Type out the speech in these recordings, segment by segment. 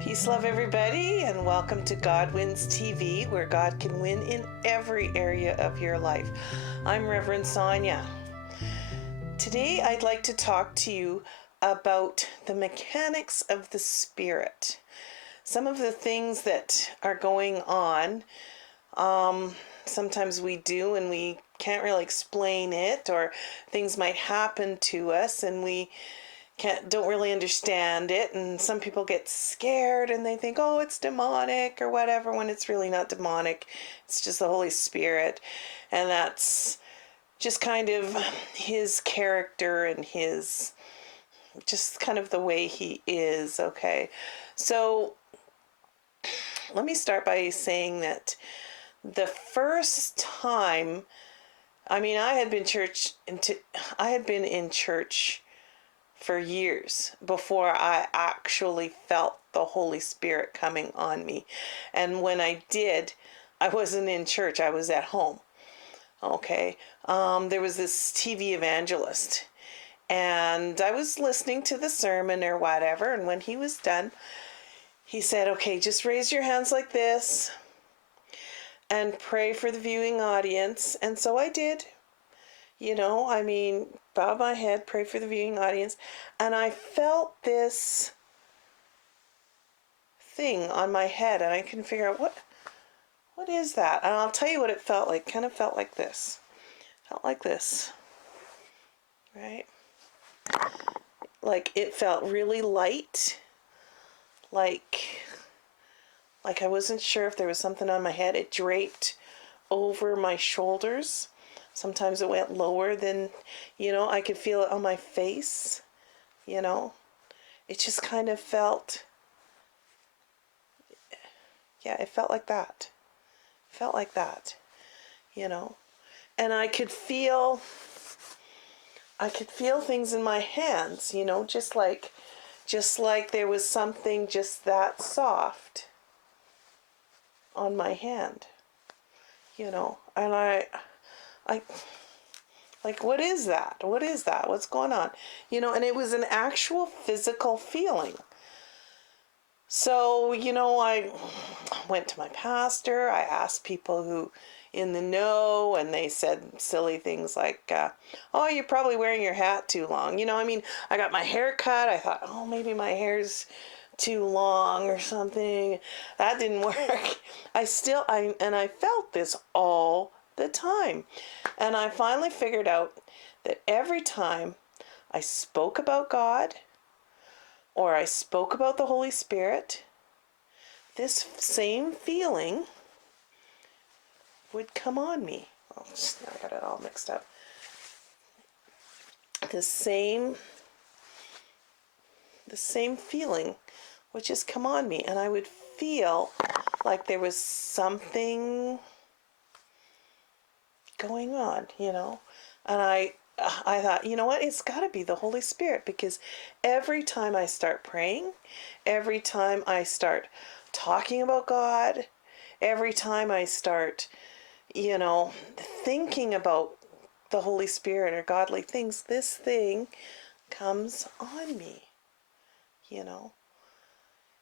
Peace, love, everybody, and welcome to God Wins TV, where God can win in every area of your life. I'm Reverend Sonia. Today, I'd like to talk to you about the mechanics of the Spirit. Some of the things that are going on, sometimes we do and we can't really explain it, or things might happen to us and we don't really understand it, and some people get scared and they think, oh, it's demonic or whatever, when it's really not demonic. It's just the Holy Spirit, and that's just kind of his character and his just kind of the way he is. Okay, so let me start by saying that the first time, I had been in church for years before I actually felt the Holy Spirit coming on me. And when I did, I wasn't in church, I was at home. Okay. There was this TV evangelist, and I was listening to the sermon or whatever. And when he was done, he said, okay, just raise your hands like this and pray for the viewing audience. And so I did. Bow my head, pray for the viewing audience, and I felt this thing on my head, and I couldn't figure out what is that. And I'll tell you what it felt like. Kind of felt like this. Felt like this, right? Like it felt really light, like I wasn't sure if there was something on my head. It draped over my shoulders. Sometimes it went lower than, I could feel it on my face, It just kind of felt, it felt like that. Felt like that, And I could feel things in my hands, just like there was something just that soft on my hand, And I like, what is that? What is that? What's going on? And it was an actual physical feeling. So, I went to my pastor. I asked people who in the know, and they said silly things like, oh, you're probably wearing your hat too long. I got my hair cut. I thought, oh, maybe my hair's too long or something. That didn't work. I felt this all the time. And I finally figured out that every time I spoke about God or I spoke about the Holy Spirit, this same feeling would come on me. Oh, now I got it all mixed up. The same feeling would just come on me, and I would feel like there was something going on, And I thought, you know what? It's got to be the Holy Spirit, because every time I start praying, every time I start talking about God, every time I start, thinking about the Holy Spirit or godly things, this thing comes on me, you know.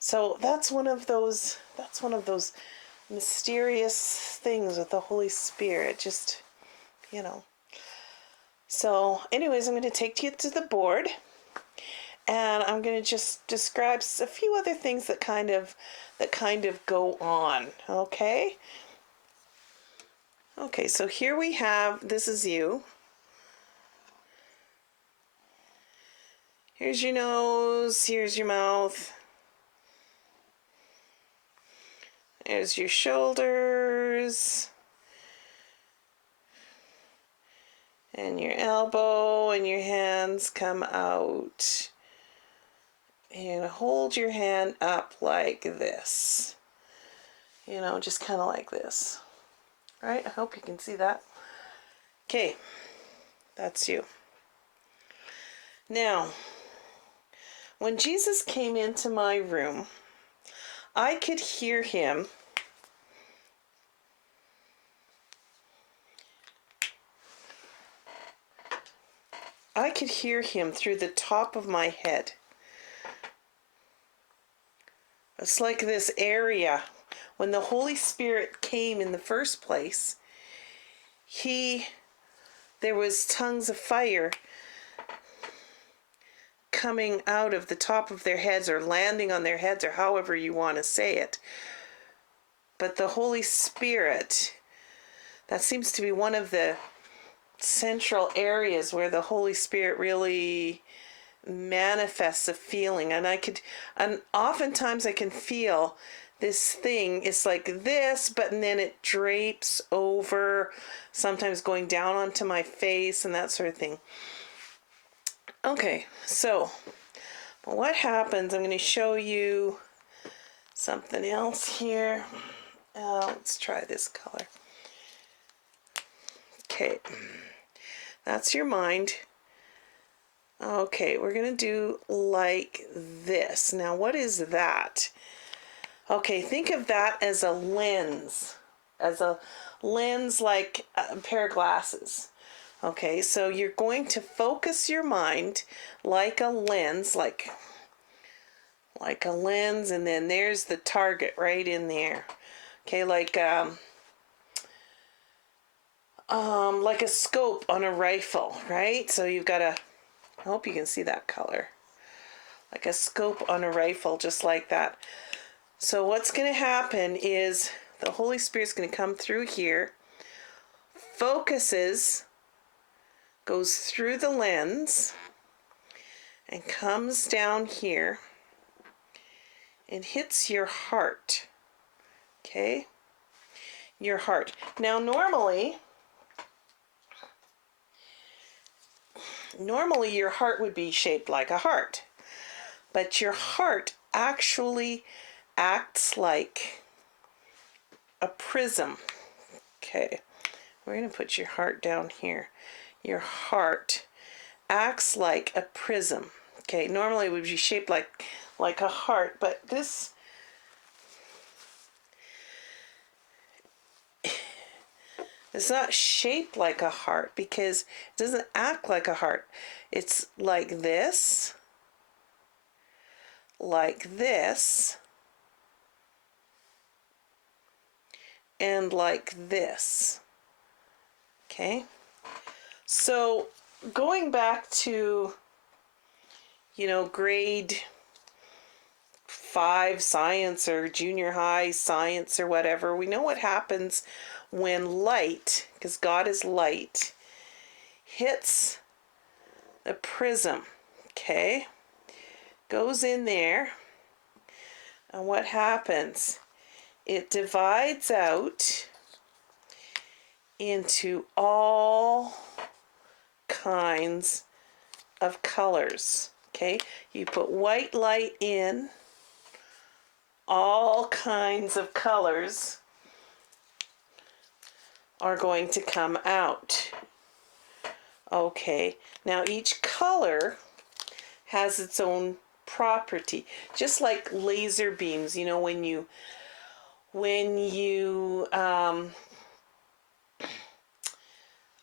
So that's one of those mysterious things with the Holy Spirit, just, you know. So anyways, I'm going to take you to the board, and I'm going to just describe a few other things that kind of go on, okay? Okay, so here we have, this is you. Here's your nose, here's your mouth. There's your shoulders. And your elbow and your hands come out. And hold your hand up like this. Just kind of like this. All right, I hope you can see that. Okay, that's you. Now, when Jesus came into my room, I could hear him through the top of my head. It's like this area. When the Holy Spirit came in the first place, there was tongues of fire coming out of the top of their heads or landing on their heads, or however you want to say it. But the Holy Spirit, that seems to be one of the central areas where the Holy Spirit really manifests a feeling. And oftentimes I can feel this thing is like this, but then it drapes over, sometimes going down onto my face and that sort of thing. Okay, so what happens, I'm going to show you something else here. Let's try this color. Okay, that's your mind. Okay, we're going to do like this. Now, what is that? Okay, think of that as a lens like a pair of glasses. Okay, so you're going to focus your mind like a lens, like a lens, and then there's the target right in there. Okay, like a scope on a rifle, right? So you've got I hope you can see that color. Like a scope on a rifle, just like that. So what's going to happen is the Holy Spirit's going to come through here, goes through the lens, and comes down here and hits your heart. Okay? Your heart. Now, normally your heart would be shaped like a heart, but your heart actually acts like a prism. Okay, we're going to put your heart down here. Your heart acts like a prism. Okay, normally it would be shaped like a heart, but this it's not shaped like a heart because it doesn't act like a heart. It's like this, and like this. Okay? So going back to, grade 5 science or junior high science or whatever, we know what happens when light, because God is light, hits the prism. Okay? Goes in there, and what happens? It divides out into all kinds of colors. Okay, you put white light in, all kinds of colors are going to come out. Okay, now each color has its own property, just like laser beams. When you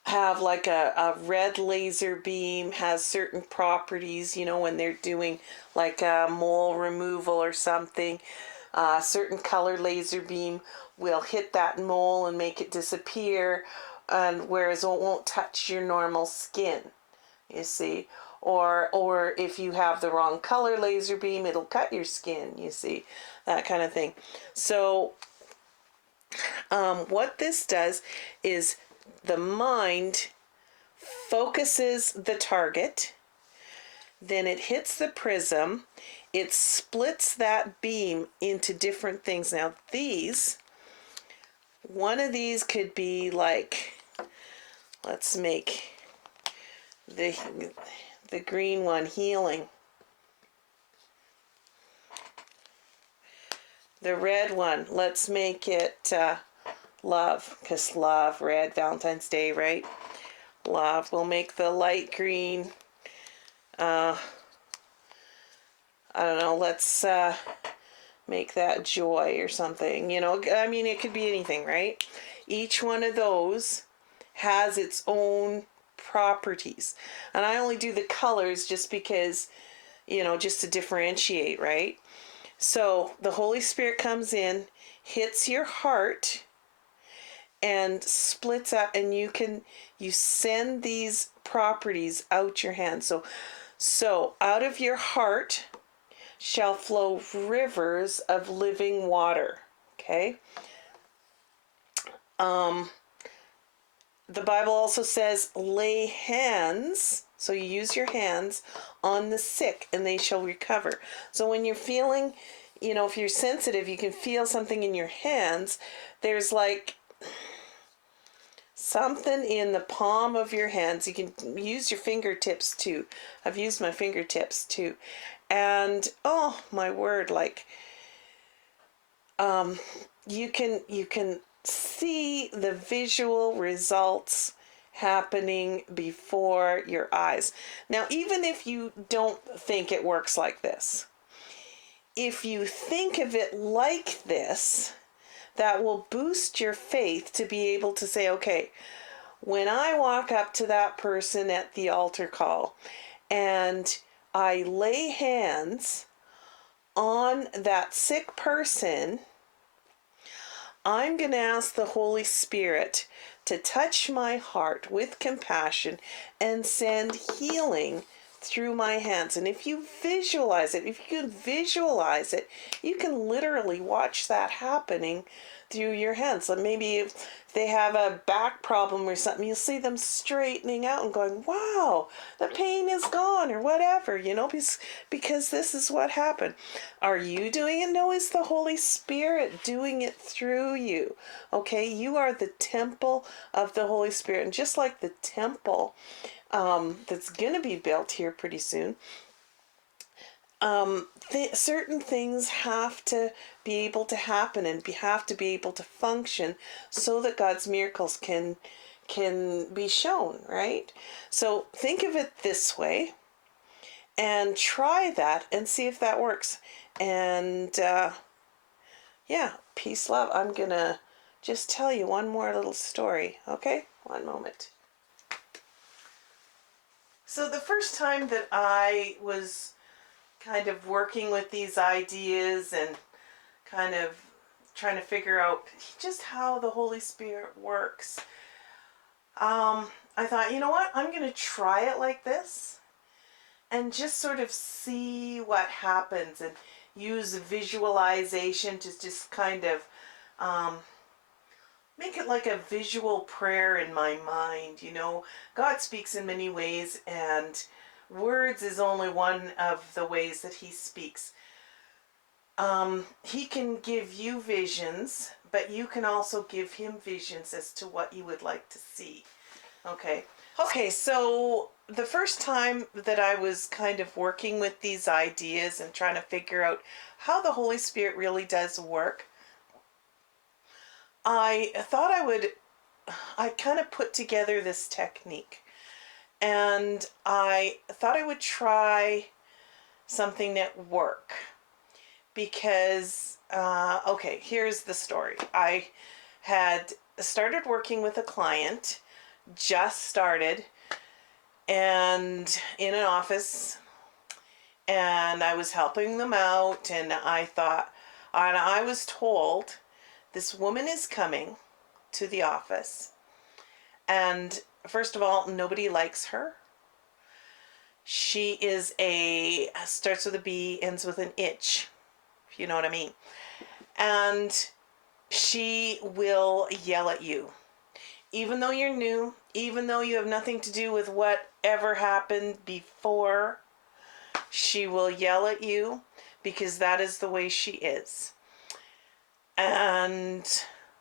have like a red laser beam has certain properties, when they're doing like a mole removal or something, a certain color laser beam will hit that mole and make it disappear, and whereas it won't touch your normal skin, you see. Or if you have the wrong color laser beam, it'll cut your skin, you see, that kind of thing. So what this does is the mind focuses the target, then it hits the prism, it splits that beam into different things. Now one of these could be like, let's make the green one healing. The red one, let's make it love, because love, red, Valentine's Day, right? Love. We'll make the light green, I don't know, let's make that joy or something, it could be anything, right? Each one of those has its own properties, and I only do the colors just because, just to differentiate, right? So the Holy Spirit comes in, hits your heart, and splits up, and you send these properties out your hand. So out of your heart shall flow rivers of living water. Okay. The Bible also says, lay hands. So you use your hands on the sick and they shall recover. So when you're feeling, if you're sensitive, you can feel something in your hands. There's like something in the palm of your hands. You can use your fingertips too. I've used my fingertips too. And oh my word, like you can see the visual results happening before your eyes. Now, even if you don't think it works like this, if you think of it like this, that will boost your faith to be able to say, okay, when I walk up to that person at the altar call and I lay hands on that sick person, I'm going to ask the Holy Spirit to touch my heart with compassion and send healing through my hands. And if you visualize it, if you can visualize it, you can literally watch that happening through your hands. So maybe if they have a back problem or something, you'll see them straightening out and going, wow, the pain is gone, or whatever, because this is what happened. Are you doing it? No, it's the Holy Spirit doing it through you. Okay, you are the temple of the Holy Spirit. And just like the temple that's going to be built here pretty soon, certain things have to be able to happen and have to be able to function so that God's miracles can be shown, right? So think of it this way and try that and see if that works. And yeah, peace, love. I'm gonna just tell you one more little story, okay? One moment. So the first time that I was kind of working with these ideas and kind of trying to figure out just how the Holy Spirit works, I thought, you know what? I'm going to try it like this and just sort of see what happens and use visualization to just kind of make it like a visual prayer in my mind. God speaks in many ways, and words is only one of the ways that he speaks. He can give you visions, but you can also give him visions as to what you would like to see. Okay. Okay, so the first time that I was kind of working with these ideas and trying to figure out how the Holy Spirit really does work, I thought I kind of put together this technique. And I thought I would try something that work because, okay, here's the story. I had started working with a client, just started, and in an office, and I was helping them out, and I was told, this woman is coming to the office, and first of all, nobody likes her. She is starts with a B, ends with an itch, if you know what I mean. And she will yell at you. Even though you're new, even though you have nothing to do with whatever happened before, she will yell at you because that is the way she is. And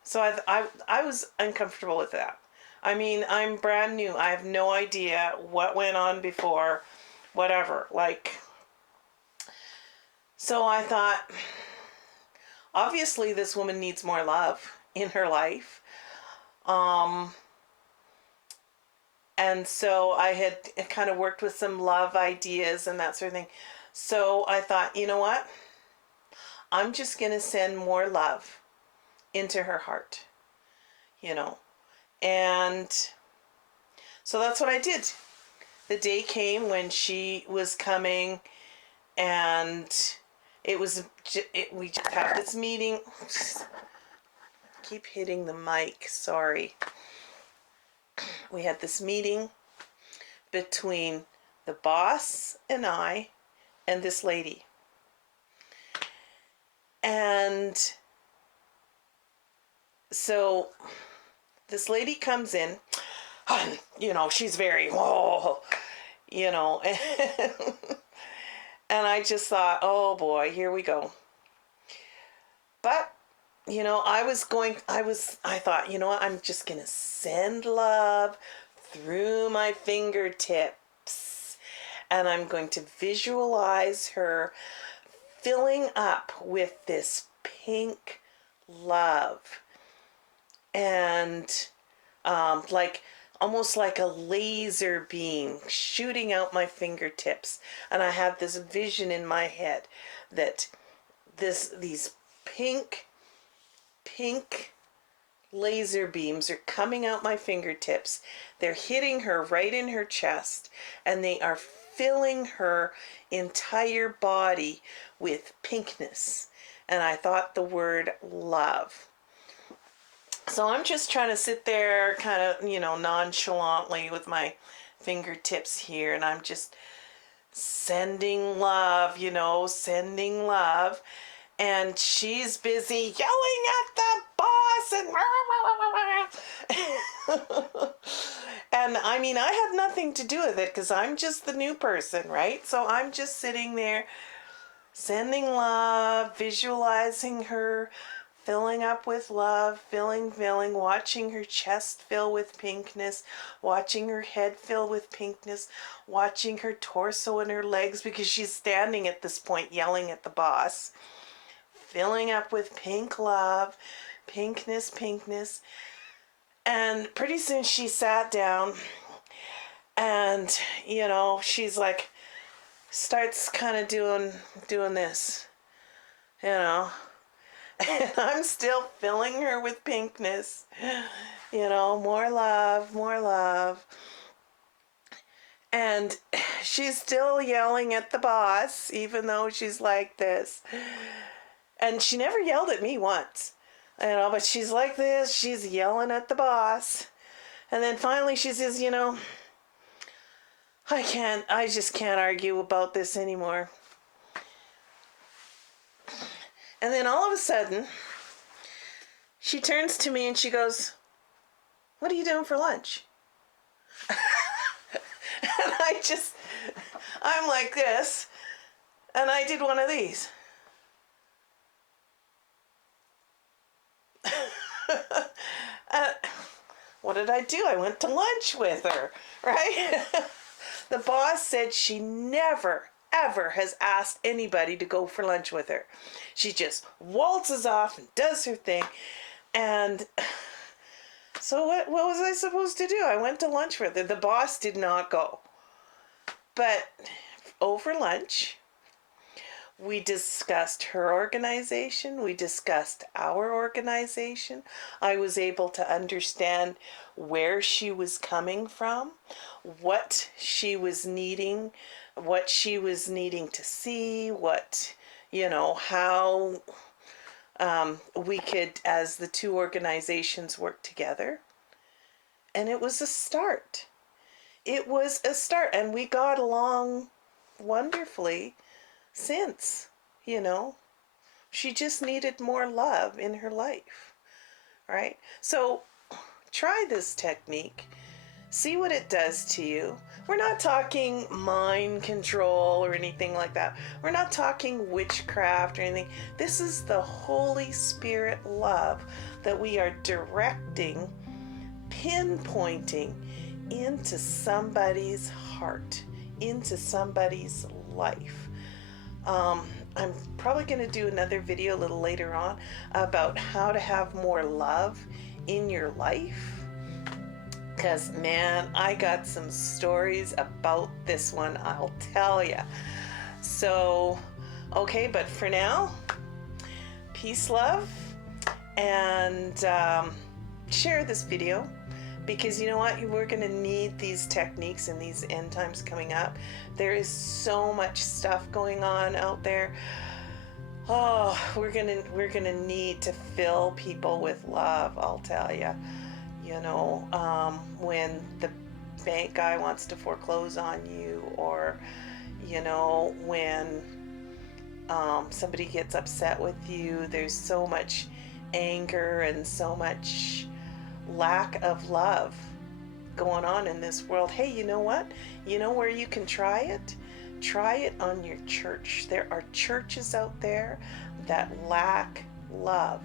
so I was uncomfortable with that. I mean, I'm brand new. I have no idea what went on before, whatever. So I thought, obviously this woman needs more love in her life. And so I had kind of worked with some love ideas and that sort of thing. So I thought, you know what? I'm just going to send more love into her heart, And so that's what I did. The day came when she was coming, and we just have this meeting. Keep hitting the mic, sorry. We had this meeting between the boss and I and this lady. And so this lady comes in, you know, she's very, whoa, you know, and I just thought, oh boy, here we go. But, you know, I thought, you know what, I'm just going to send love through my fingertips. And I'm going to visualize her filling up with this pink love. And like almost like a laser beam shooting out my fingertips. And I have this vision in my head that these pink laser beams are coming out my fingertips. They're hitting her right in her chest, and they are filling her entire body with pinkness. And I thought the word love. So I'm just trying to sit there kind of, you know, nonchalantly with my fingertips here, and I'm just sending love, you know, sending love. And she's busy yelling at the boss and and I mean, I have nothing to do with it because I'm just the new person, right? So I'm just sitting there sending love, visualizing her filling up with love, filling, watching her chest fill with pinkness, watching her head fill with pinkness, watching her torso and her legs, because she's standing at this point yelling at the boss, filling up with pink love, pinkness. And pretty soon she sat down and, you know, she's like, starts kind of doing this, you know. And I'm still filling her with pinkness, you know, more love. And she's still yelling at the boss, even though she's like this. And she never yelled at me once, you know, but she's like this, she's yelling at the boss. And then finally she says, you know, I just can't argue about this anymore. And then all of a sudden, she turns to me and she goes, what are you doing for lunch? And I'm like this, and I did one of these. What did I do? I went to lunch with her, right? The boss said she never, ever has asked anybody to go for lunch with her. She just waltzes off and does her thing. And so what was I supposed to do? I went to lunch with her. The boss did not go. But over lunch, we discussed her organization. We discussed our organization. I was able to understand where she was coming from, what she was needing to see, what, you know, how we could, as the two organizations, work together. And it was a start. It was a start. And we got along wonderfully since, you know. She just needed more love in her life, right? So try this technique. See what it does to you. We're not talking mind control or anything like that. We're not talking witchcraft or anything. This is the Holy Spirit love that we are directing, pinpointing into somebody's heart, into somebody's life. I'm probably going to do another video a little later on about how to have more love in your life. Because, man, I got some stories about this one, I'll tell you. So, okay, but for now, peace, love, and share this video. Because you know what? We're going to need these techniques in these end times coming up. There is so much stuff going on out there. Oh, we're gonna need to fill people with love, I'll tell you. When the bank guy wants to foreclose on you, or when somebody gets upset with you, there's so much anger and so much lack of love going on in this world. Hey, you know what? You know where you can try it? Try it on your church. There are churches out there that lack love.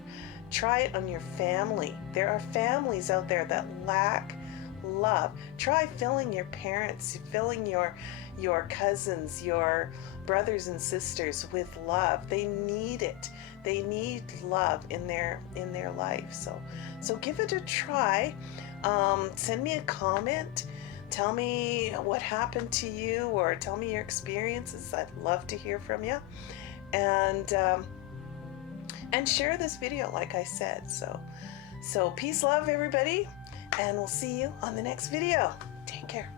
Try it on your family. There are families out there that lack love. Try filling your parents, filling your cousins, your brothers and sisters with love. They need it. They need love in their life. So give it a try. Send me a comment. Tell me what happened to you, or tell me your experiences. I'd love to hear from you. And share this video, like I said. So peace, love, everybody, and we'll see you on the next video. Take care.